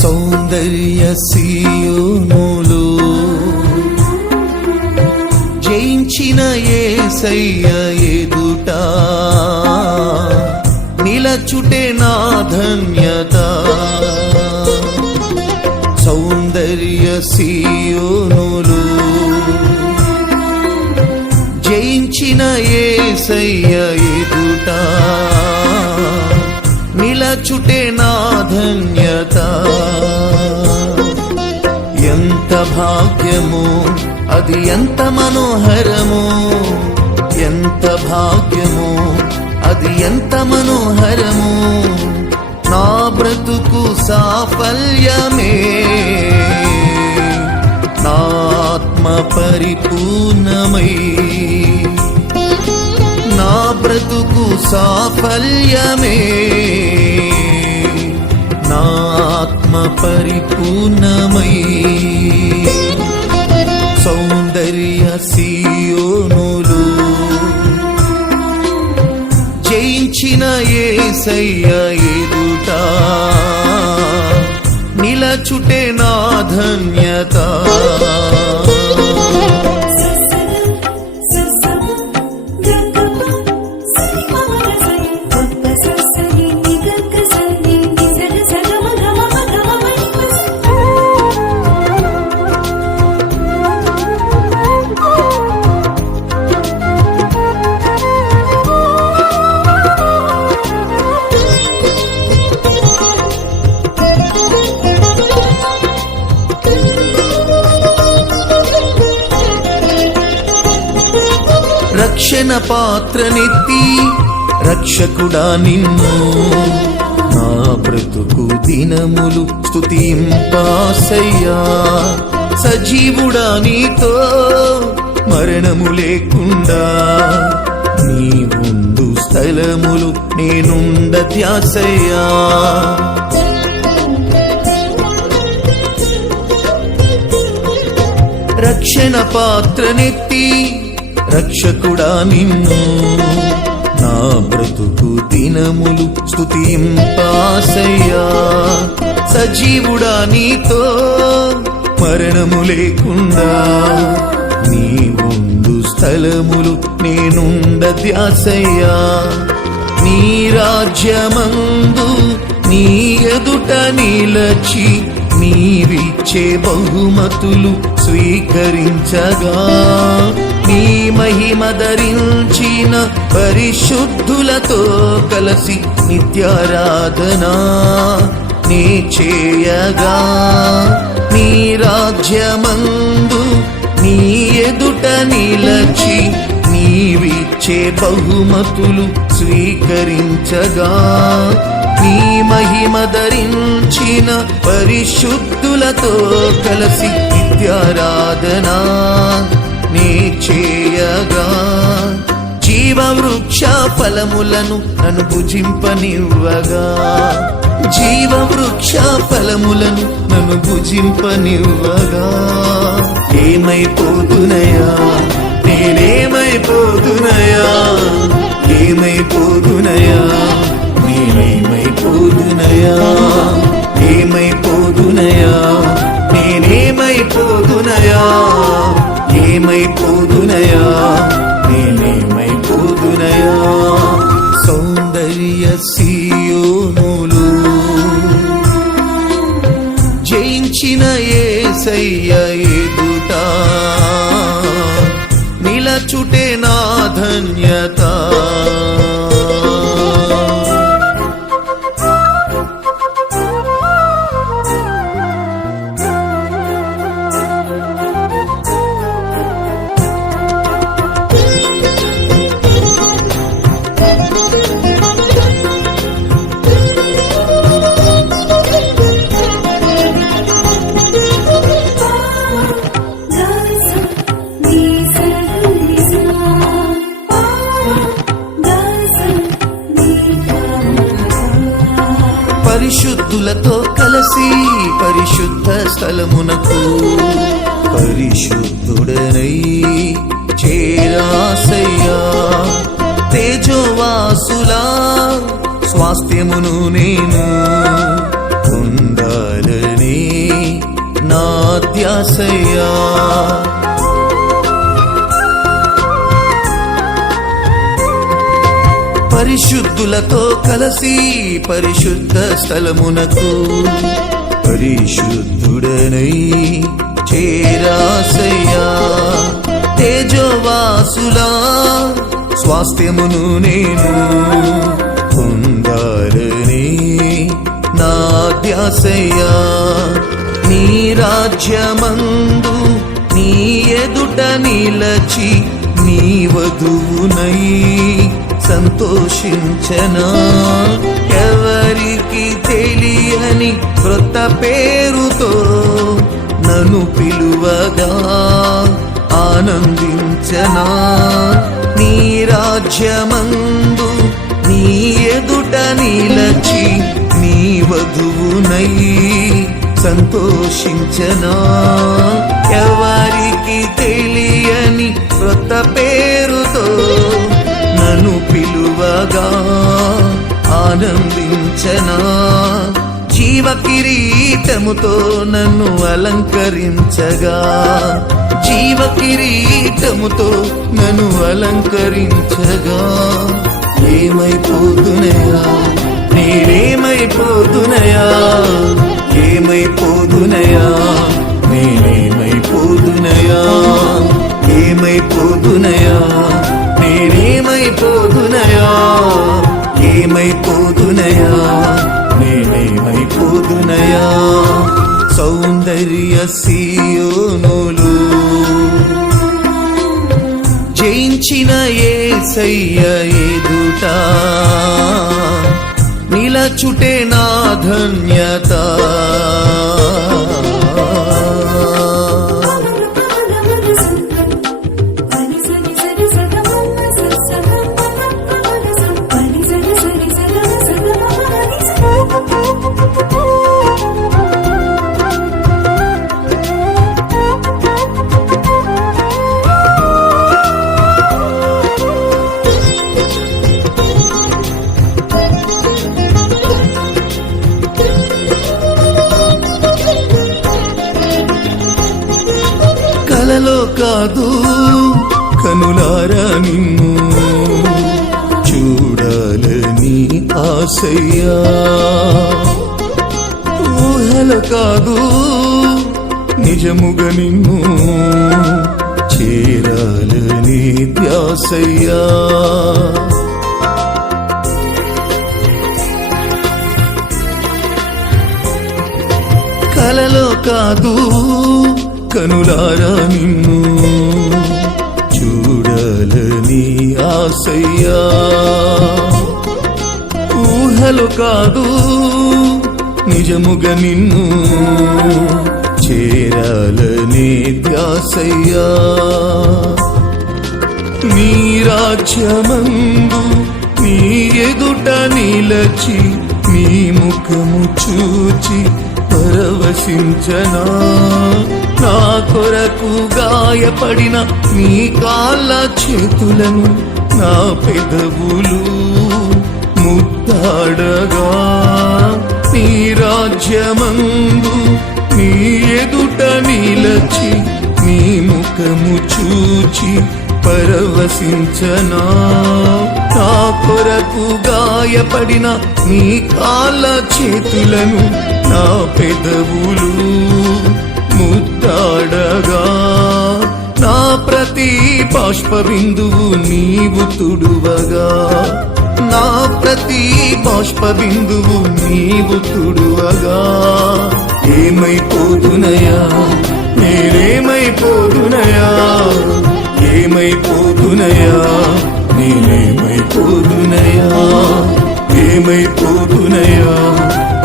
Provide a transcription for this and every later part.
సౌందర్య సీయోనులో జయించిన యేసయ్య ఎదుట నిలచుటే నా ధన్యత. సౌందర్య సీయోనులో జయించిన యేసయ్య ఎదుట నిలచుటే నా ధన్యత. ఎంత భాగ్యము అది, ఎంత మనోహరము, ఎంత భాగ్యము అది, ఎంత మనోహరము. నా బ్రతుకు సాఫల్యమే, నా ఆత్మ పరిపూర్ణమై. నా బ్రతుకు సాఫల్యమే, నా ఆత్మ పరిపూర్ణమై. సౌందర్య సీయోనులో జయించిన యేసయ్య ఎదుట నిలచుటే నా ధన్యత. రక్షణ పాత్రనెత్తి రక్షకుడా నిన్ను నా బ్రతుకు దినములు స్తుతింపాసయ్యా. సజీవుడా నీతో మరణము లేకుండా నీ ముందు స్థలములు నేనుండ ధ్యాసయ్యా. రక్షణ పాత్రనెత్తి రక్షకుడా నిన్ను నా బ్రతుకు దినములు స్తుతింపాసయ్యా. సజీవుడా నీతో మరణము లేకుండా నీ ముందు స్థలములు నేనుండ ధ్యాసయ్యా. నీ రాజ్యమందు నీ ఎదుట నిలచి నీవిచ్చే బహుమతులు స్వీకరించగా, నీ మహిమ ధరించిన పరిశుద్ధులతో కలిసి నిత్యారాధన నీ చేయగా. నీ రాజ్యమందు నీ ఎదుట నిలచి నీవిచ్చే బహుమతులు స్వీకరించగా, నీ మహిమ ధరించిన పరిశుద్ధులతో కలిసి నిత్యారాధన నీ చేయగా. జీవవృక్ష ఫలములను నన్ను భుజింపనివ్వగా, జీవవృక్ష ఫలములను నన్ను భుజింపనివ్వగా. ఏమైపోతునయా నేనేమైపోతునయా, ఏమైపోతునయా నేనేమైపోతునయా, ఏమైపోతునయా నేనేమైపోతునయా, ఏమైపోతునయా నేనేమైపోతునయా. సౌందర్య సీయోనులో జయించిన యేసయ్య ఎదుట నిలచుటే నా ధన్యత. పరిశుద్ధులతో కలిసి పరిశుద్ధ స్థలమునకు పరిశుద్ధుడనై చేరాసయ్యా. తేజోవాసులా స్వాస్థ్యమును నేను పొందాలని చేరాసయ్యా. పరిశుద్ధులతో కలిసి పరిశుద్ధ స్థలమునకు పరిశుద్ధుడనై చేరాసయ్యా. తేజోవాసులా స్వాస్థ్యమును నేను పొందాలని నా ధ్యాసయ్యా. నీ రాజ్యమందు నీ ఎదుట నిలచి నీ వధువునై సంతోషించనా. ఎవరికి తెలియని క్రొత్త పేరుతో నన్ను పిలువగా ఆనందించనా. నీ రాజ్యమందు నీ ఎదుట నిలచి నీ వధువునై సంతోషించనా. ఎవరికి తెలియని క్రొత్త పేరుతో నన్ను పిలువగా ఆనందించనా. జీవ కిరీటముతో నన్ను అలంకరించగా, జీవ కిరీటముతో నన్ను అలంకరించగా. ఏమైపోదునయా నేనేమైపోదునయా, ఏమైపోదునయా నేనేమైపోదునయా, ఏమైపోదునయా నేనేమైపోదునయా, ఏమైపోదునయా నేనేమైపోదునయా. సౌందర్య సీయోనులు జయించిన యేసయ్య ఎదుట నిలచుటే నా ధన్యత. కలలో కాదు కనులారా నిన్ను చూడాలని ఆశయ్యా. ఊహలో కాదు నిజముగా నిన్ను చేరాలని ధ్యాసయ్యా. కలలో కాదు కనులారా నిన్ను చూడాలని ఆశయ్యా. ఊహలు కాదు నిజముగా నిన్ను చేరాలని ధ్యాసయ్యా. నీ రాజ్యమందు నీ ఎదుట నిలచి నీ ముఖము చూచి పరవశించనా. నా కొరకు గాయపడిన నీ కాళ్ళ చేతులను నా పెదవులు ముద్దాడగా. నీ రాజ్యమందు నీ ఎదుట నిలచి నీ ముఖము చూచి పరవశించనా. నా కొరకు గాయపడిన నీ కాళ్ళ చేతులను నా పెదవులు ముద్దాడగా. నా ప్రతి బాష్ప బిందువు నీవు తుడువగా, నా ప్రతి బాష్ప బిందువు నీవు తుడువగా. ఏమైపోదునయా నేనేమైపోదునయా, ఏమైపోదునయా నేనేమైపోదునయా, ఏమైపోదునయా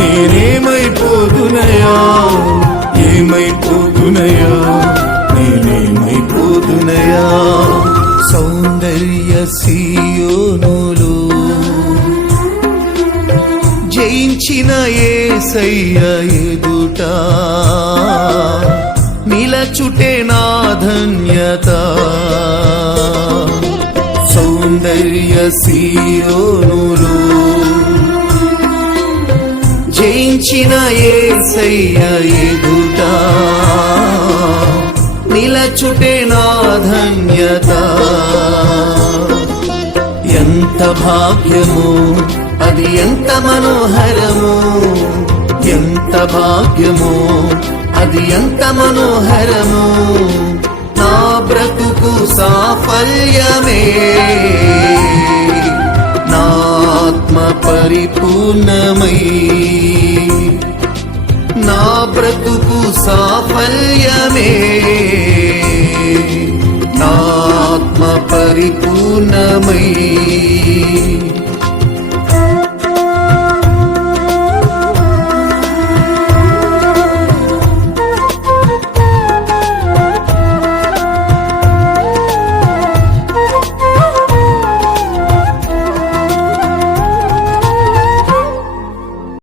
నేనేమైపోదునయా, ఏమైపోదునయా నేనేమైపోదునయా. సౌందర్య సీయోనులు జయించిన యేసయ్య ఎదుట నిలచుటే నా ధన్యత. సౌందర్య సీయోనులు జయించిన యేసయ్య ఎదుట నిలచుటే నా ధన్యత. ఎంత భాగ్యము అది, ఎంత మనోహరము, ఎంత భాగ్యము అది, ఎంత మనోహరము. నా బ్రతుకు సాఫల్యమే, నా ఆత్మ పరిపూర్ణమై. నా బ్రతుకు సాఫల్యమే, నా ఆత్మ పరిపూర్ణమై.